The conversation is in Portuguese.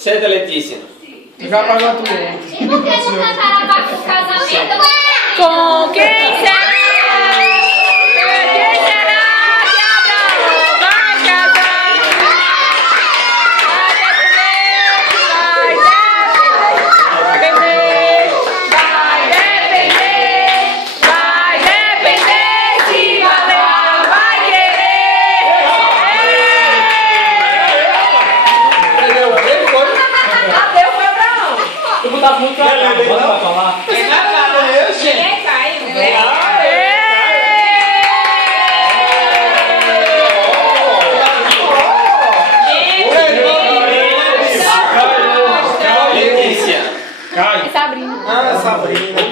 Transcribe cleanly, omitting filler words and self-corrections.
Senta, Letícia. Já pagou tudo. E por que não cantaram a parte do casamento? Com quem será? Quem será que Abraão vai casar? Vai depender se Abraão vai querer. Entendeu? Quem foi? Adeus foi Abraão. Eu vou dar muito pra cá. Bota pra falar. Quem vai falar? Eu, gente. Quem caiu? Letícia. Cai. Sabrina. Ah, Sabrina.